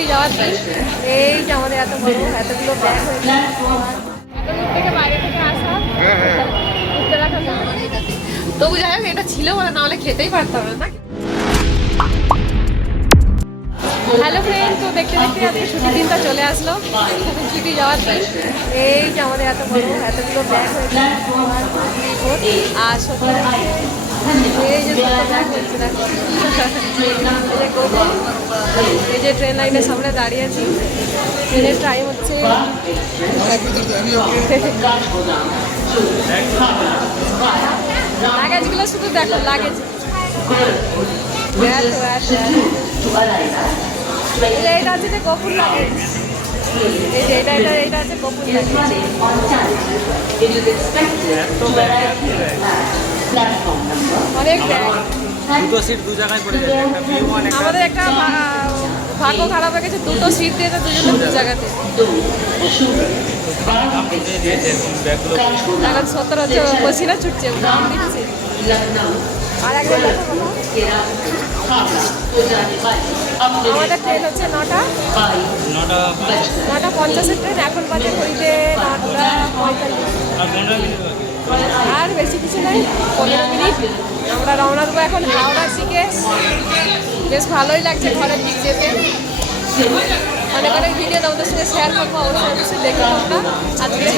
ছুটি যাওয়ার দিন এই যে আমাদের এত বড় এতগুলো ব্যাগ হয়েছে থেকে বাইরে থেকে আসা। ঘুরতে দেখা যায়। তবু যাই হোক এটা ছিল বলে নাহলে খেতেই পারতাম না হ্যালো ফ্রেন্ড তো দেখতে দেখতে আজকে ছুটির দিনটা চলে আসলো। ছুটি যাওয়ার দিন এই যে আমাদের এত বড় এতগুলো ব্যাগ হয়েছে আর সত্যি এই যে এই যে ট্রেন লাইনের সামনে দাঁড়িয়ে আছি। ট্রেনের টাইম হচ্ছে লাগেজগুলো শুধু দেখো লাগেজ এইটা হচ্ছে যে কপুর লাগেজ এই যে এটা এটা এটা হচ্ছে কপুর লাগেজ অনেক দুটো সিট দু জায়গায় পড়ে যাবে আমাদের একটা ভাগ্য খারাপ হয়ে গেছে দুটো সিট দিয়েছে দুজনে দু জায়গাতে। এখন সত্তর হচ্ছে পসিনা ছুটছে দাম দিচ্ছে। আর আমাদের ট্রেন হচ্ছে নটা। নটা নটা পঞ্চাশের ট্রেন এখন বাজে ঘড়িতে নটা পঁয়তাল্লিশ। আর বেশি কিছু নেই পনেরো মিনিট। আমরা রওনা দেবো এখন হাওড়ার শিখে বেশ ভালোই লাগছে ঘরের দিক যেতে অনেক অনেক ভিডিও তোমাদের সঙ্গে শেয়ার করব অবশ্যই অবশ্যই দেখে আজকে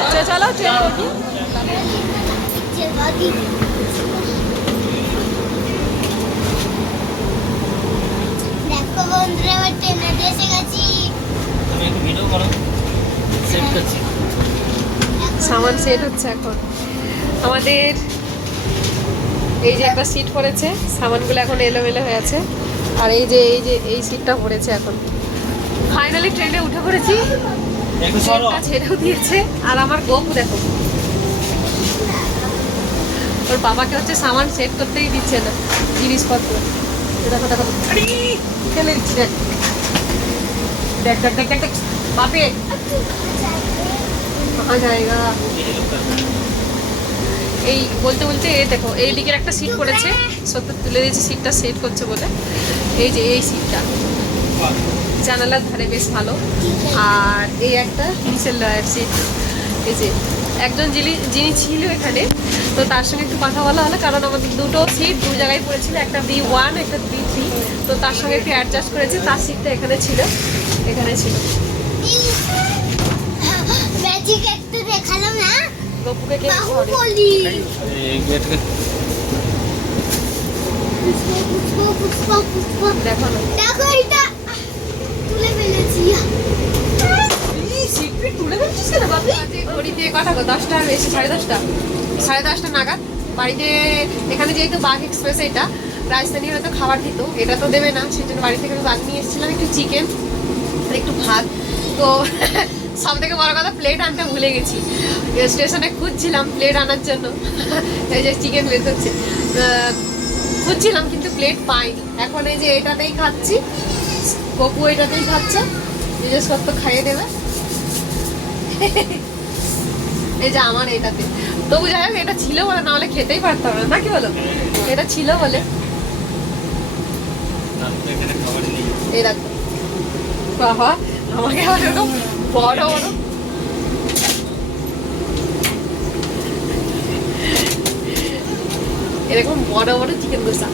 আচ্ছা, চলো ট্রেনে উঠি। দেখো বন্ধুরা ট্রেনে এসে গেছি। আমি একটু ভিডিও করো। সেভ করছি। সামান সেট হচ্ছে এখন। আমাদের এই যে একটা সিট পড়েছে সামানগুলো এখন এলোমেলো হয়ে আছে। আর এই যে এই যে এই সিটটা পড়েছে এখন। ফাইনালি ট্রেনে উঠে পড়েছি। ট্রেনটা ছেড়েও দিয়েছে। আর আমার গপু দেখো। ওর বাবাকে হচ্ছে সামান সেট করতেই দিচ্ছে না। জিনিসপত্র। দেখো দেখো ফেলে দিচ্ছি। দেখ দেখ দেখ দেখ। বাপে! कहाँ জায়গা এই বলতে বলতে এই দেখো, এই দিকের একটা সিট পড়েছে সত্যি তুলে দিয়েছে সিটটা সেট করছে বলে। এই যে এই সিটটা জানালার ধারে বেশ ভালো। আর এই একটা নিচের সিট এই যে একজন যিনি যিনি ছিল এখানে, তো তার সঙ্গে একটু কথা বলা হলো, কারণ আমাদের দুটো সিট দু জায়গায় পড়েছিল, একটা বি ওয়ান একটা বি থ্রি তো তার সঙ্গে একটু অ্যাডজাস্ট করেছে, তার সিটটা এখানে ছিল এখানে ছিল। ম্যাজিক একটু না। কে বাহুবলি ঘড়িতে কটা দশটা বেশি সাড়ে দশটা। সাড়ে দশটা নাগাদ। বাড়িতে এখানে যেহেতু বাঘ এক্সপ্রেস এটা খাবার দিত এটা তো দেবে না। সেই জন্য বাড়ি থেকে আমি বাঘ নিয়ে এসেছিলাম একটু চিকেন আর একটু ভাত। তো সব থেকে বড় কথা প্লেট আনতে ভুলে গেছি। স্টেশনে খুঁজছিলাম প্লেট আনার জন্য। এই যে চিকেন বের হচ্ছে খুঁজছিলাম কিন্তু প্লেট পাইনি। এখন এই যে এটাতেই খাচ্ছি। কপু এটাতেই খাচ্ছে। জিনিসপত্র খাইয়ে দেবে। এই যে আমার এটাতে। তবু যাই হোক এটা ছিল বলে নাহলে খেতেই পারতাম না। নাকি বলো? এটা ছিল বলে। এই দেখো। বাবা আমাকে আবার এরকম বড় এরকম বড় বড় চিকেন কষা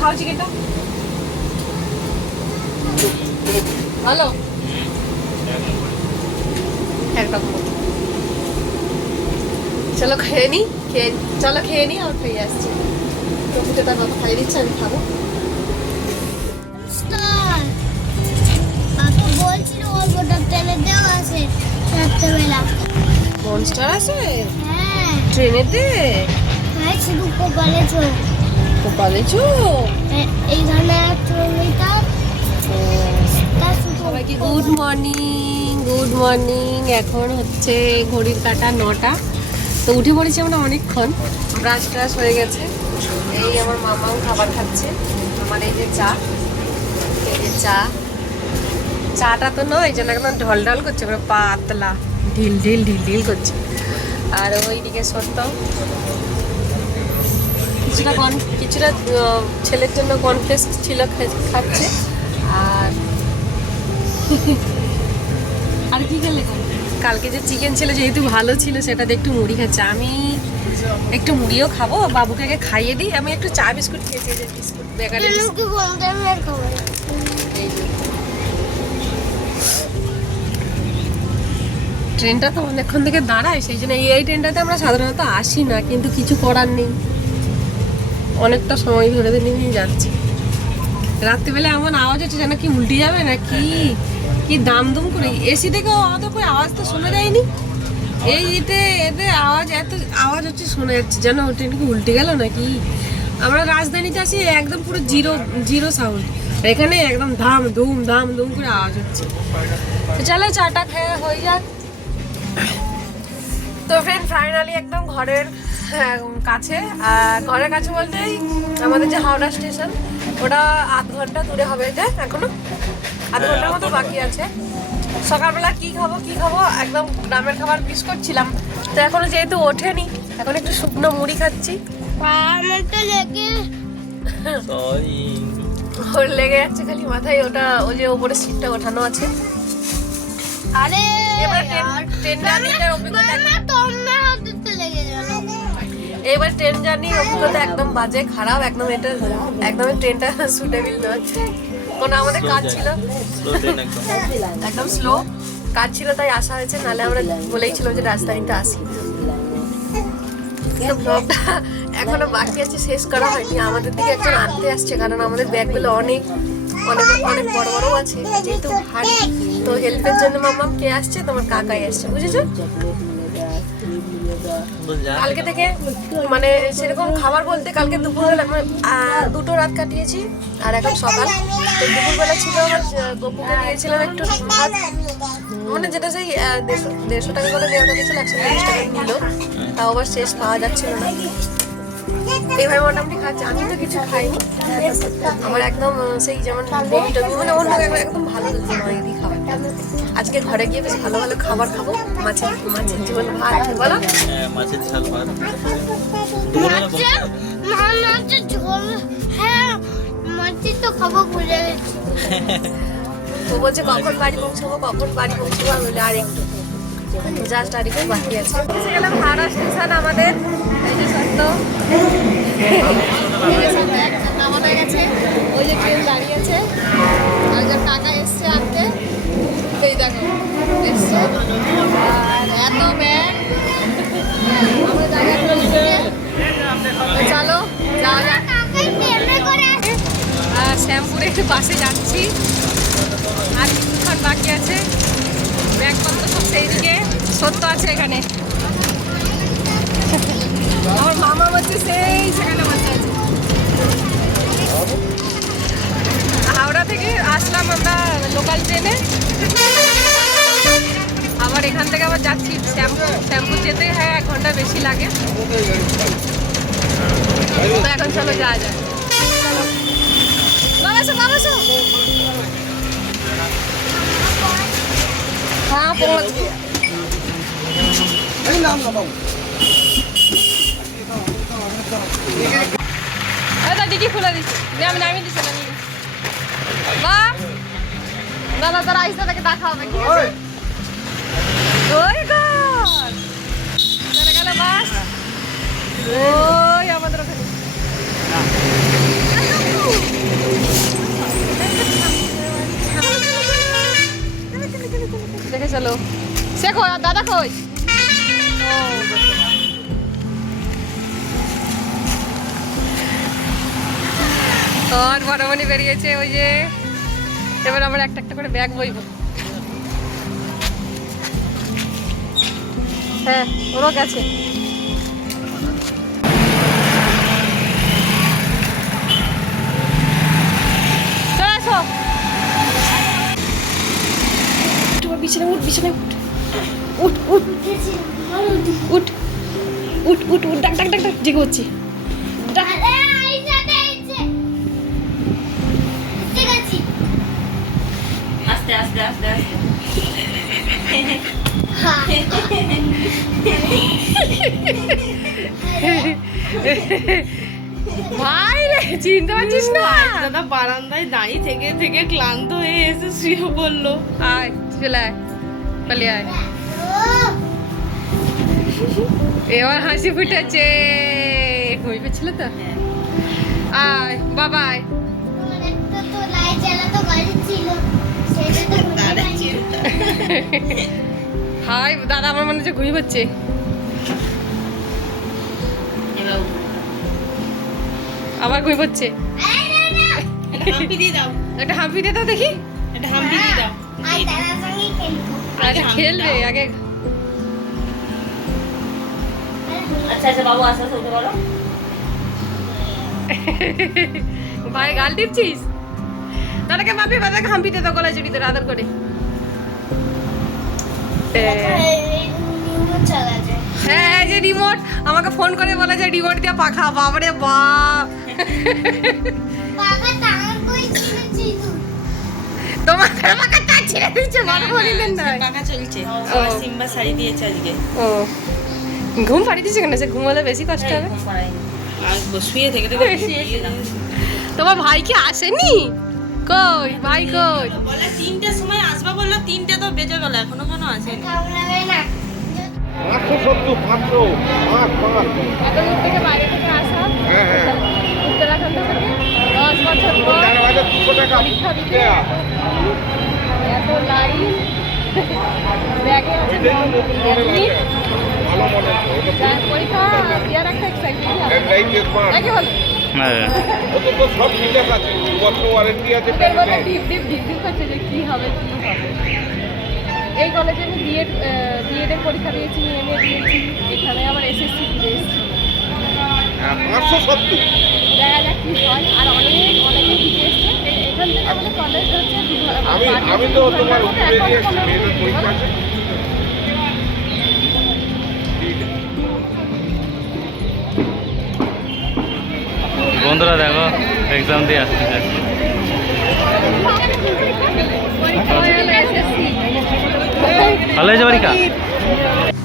খাও চিকেনটা ভালো একদম চলো খেয়ে নি, খেয়ে চলো খেয়ে নি, আর ফিরে আসছি। প্রভুকে তার বাবা খাইয়ে দিচ্ছে আমি খাব স্টার আপু বলছিল অল্পটা ট্রেনে দেওয়া আছে রাত্রেবেলা মনস্টার আছে হ্যাঁ ট্রেনেতে হ্যাঁ শুধু এইখানে ট্রেনটা তার শুধু সবাইকে গুড মর্নিং গুড মর্নিং এখন হচ্ছে ঘড়ির কাটা নটা। তো উঠে পড়েছি আমরা অনেকক্ষণ। ব্রাশ ট্রাশ হয়ে গেছে। এই আমার মামাও খাবার খাচ্ছে। আমার এই যে চা। এই যে চা। চাটা তো নয় যেন একদম ঢল ঢল করছে পুরো পাতলা। ঢিল ঢিল ঢিল ঢিল করছে। আর ওইদিকে সত্য। কিছুটা কন কিছুটা ছেলের জন্য কর্নফ্লেক্স ছিল খাচ্ছে। আর আর কি খেলে? কালকে যে চিকেন ছিল যেহেতু ভালো ছিল সেটাতে একটু মুড়ি খাচ্ছে। আমি একটু মুড়িও খাব বাবুকে আগে খাইয়ে দিই। আমি একটু চা বিস্কুট খেয়েছি এই যে বিস্কুট বেকারি। ট্রেনটা তো অনেকক্ষণ থেকে দাঁড়ায় সেই জন্য এই ট্রেনটাতে আমরা সাধারণত আসি না কিন্তু কিছু করার নেই। অনেকটা সময় ধরে ধরে নিয়ে যাচ্ছি। রাত্রিবেলা এমন আওয়াজ হচ্ছে যেন কি উল্টে যাবে না কি কি দাম দুম করে। এসি থেকে অত করে আওয়াজ তো শোনা যায়নি। এই এতে এতে আওয়াজ এত আওয়াজ হচ্ছে শোনা যাচ্ছে। যেন ট্রেন কি উল্টে গেল নাকি? আমরা রাজধানীতে আছি একদম পুরো জিরো জিরো সাউন্ড এখানে একদম ধাম ধুম ধাম ধুম করে আওয়াজ হচ্ছে। তো চলো চাটা খেয়ে হয়ে যাক। তো ফ্রেন্ড ফাইনালি একদম ঘরের হ্যাঁ, কাছে। আর ঘরের কাছে বলতেই আমাদের যে হাওড়া স্টেশন ওটা আধ ঘণ্টা দূরে হবে যে এখনও? আধ ঘণ্টার মতো বাকি আছে। সকালবেলা কি খাব কি খাব? একদম গ্রামের খাবার মিস করছিলাম। তো এখনও যেহেতু ওঠেনি এখন একটু শুকনো মুড়ি খাচ্ছি। ওর লেগে যাচ্ছে খালি মাথায় ওটা ওই যে ওপরে সিটটা ওঠানো আছে। আরে এবার ট্রেন জার্নিটার এবার ট্রেন জার্নির অভিজ্ঞতা একদম বাজে খারাপ একদম এটা একদম ট্রেনটা সুটেবিল নয়। কোনো আমাদের কাজ ছিল। একদম। স্লো কাজ ছিল তাই আসা হয়েছে নাহলে আমরা বলেইছিলাম যে রাজধানীতে আসি। ব্লগটা এখনও বাকি আছে শেষ করা হয়নি। আমাদের দিকে একজন আনতে আসছে কারণ আমাদের ব্যাগগুলো অনেক অনেক অনেক বড় বড় আছে যেহেতু ভারী। তো হেল্পের জন্য মামাম কে আসছে? তোমার কাকাই আসছে বুঝেছ? কালকে থেকে মানে সেরকম খাবার বলতে কালকে দুপুরবেলা মানে দুটো রাত কাটিয়েছি আর এখন সকাল। তো দুপুরবেলা ছিল আমার দিয়েছিলাম একটু ভাত। মানে যেটা সেই দেড়শো টাকা করে দেওয়া কথা ছিল একশো চল্লিশ টাকা নিল। তাও আবার শেষ পাওয়া যাচ্ছিল না। এইভাবে মোটামুটি খাচ্ছে? আমি তো কিছু খাইনি। আমার একদম সেই যেমন বমি টমি মানে অন্য একদম- ভালো লাগছে না খাবার আজকে ঘরে গিয়ে বেশ ভালো ভালো খাবার খাব। মাছের মাছের জীবন ভাত বলো। হ্যাঁ, মাছের ঝাল ভাত। দুপুরবেলা বলতে হবে। মাছ ঝোল হ্যাঁ মাছি তো খাব ভুলে গেছি ও বলছে কখন বাড়ি পৌঁছাবো কখন বাড়ি পৌঁছাবো? আমি বলি আর একটু। জাস্ট আর একটু বাকি আছে। এসে গেলাম হাওড়া স্টেশন আমাদের। এই যে সত্য। নামানো গেছে ওই যে ট্রেন দাঁড়িয়ে আছে। আর কাকা এসছে আনতে এই দেখো আর এত ব্যাগ চলো শ্যামপুরে একটু বাসে যাচ্ছি। আর কিছুক্ষণ বাকি আছে। ব্যাগপত্র সব সেই দিকে সত্য আছে এখানে। আমার মামা বলছে, সেই সেখানে বসে আছে। হাওড়া থেকে আসলাম আমরা লোকাল ট্রেনে আবার এখান থেকে আবার যাচ্ছি শ্যাম্পু শ্যাম্পু যেতে হ্যাঁ এক ঘণ্টা বেশি লাগে। তো এখন চলো যাওয়া যায় বাবা এসো বাবা এসো হ্যাঁ ডিকি খুলে দিচ্ছে আমি নামিয়ে দিচ্ছি নামিয়ে বা দাদা তোর আইস দাদাকে দেখা হবে ঠিক আছে? ওই। গড ওই দেখে চলো। সে কই? আর দাদা কই? আর বড়মণি বেরিয়েছে ওই যে। এবার আমরা একটা একটা করে ব্যাগ বইব। হ্যাঁ ওরও গেছে। বিছানায় উঠ। উঠ উঠ। উঠ উঠ উঠ উঠ। ডাক ডাক ডাক ডাক। জেগে হচ্ছে আস্তে আস্তে আস্তে আস্তে। ভাই রে চিনতে পারছিস না? দাদা বারান্দায় দাঁড়িয়ে থেকে থেকে ক্লান্ত হয়ে এসে শুয়ে পড়ল আয় চলে আয়। পালিয়ে আয় এবার হাসি ফুটেছে। ঘুমিয়ে পেয়েছিল তো? আয় বাবাই। হাই দাদা আমার মনে হচ্ছে ঘুমিয়ে পড়ছে। আবার ঘুমিয়ে পড়ছে। একটা হাম্পি দিয়ে দাও দেখি। একটা হাম্পি দিয়ে দাও। আগে খেলবে আগে আচ্ছা আচ্ছা বাবু আস্তে আস্তে উঠে বলো ভাই গাল টিপছিস দাদাকে মাপি দাদাকে হাম্পি দে তো গলায় জড়িয়ে তোর আদর করে। হ্যাঁ যে রিমোট আমাকে ফোন করে বলে যে রিমোট দিয়ে পাখা বাবারে বাপ। তোমার আমাকে ছেড়ে দিচ্ছে বড় বলিলেন না পাকা চলছে। ও। সিম্বা শাড়ি দিয়েছে আজকে। ও। ঘুম পাড়িয়ে দিচ্ছে কেন? সে ঘুমালে বেশি কষ্ট হবে? ঘুম পাড়াই আর শুয়ে থেকে থেকে তোমার ভাই কি আসেনি? কই ভাই কই? বলে তিনটের সময় আসবা বলল তিনটে তো বেজে গেল এখনও কেন আসা। হ্যাঁ হ্যাঁ। উত্তরাখণ্ড থেকে দশ বছর পর পরীক্ষা দিতে। ব্যাগে আছে সব আছে ওয়ারেন্টি আছে ডিপ ডিপ ডিপ ডিপ করছে যে কী হবে কী হবে। এই কলেজে আমি বিএড বিএডের পরীক্ষা দিয়েছি এমএ দিয়েছি এখানে আবার এসএসসি দিতে এসেছি। হ্যাঁ পাঁচশো সত্তর। দেখা যাক কী হয়। আর অনেক অনেকে দিতে এসছে। এখান থেকে আমাদের কলেজ হচ্ছে আমি আমি তো তোমার ঘণ্টার মধ্যে, উত্তরে এখন দিয়ে মেয়েদের পরীক্ষা আছে। বন্ধুরা দেখো এক্সাম দিয়ে আসতে যাচ্ছি পরীক্ষা? হয়ে গেল এসএসসি ভালো হয়েছে পরীক্ষা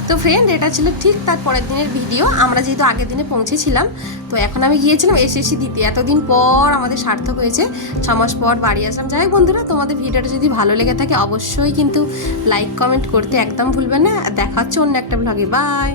তো ফ্রেন্ড এটা ছিল ঠিক তার পরের দিনের ভিডিও আমরা যেহেতু আগের দিনে পৌঁছেছিলাম, তো এখন আমি গিয়েছিলাম এসেছি দিতে। এতদিন পর আমাদের সার্থক হয়েছে ছ মাস পর বাড়ি আসলাম। যাই বন্ধুরা, তোমাদের ভিডিওটা যদি ভালো লেগে থাকে, অবশ্যই কিন্তু লাইক কমেন্ট করতে একদম ভুলবে না। দেখা হচ্ছে অন্য একটা ব্লগে বাই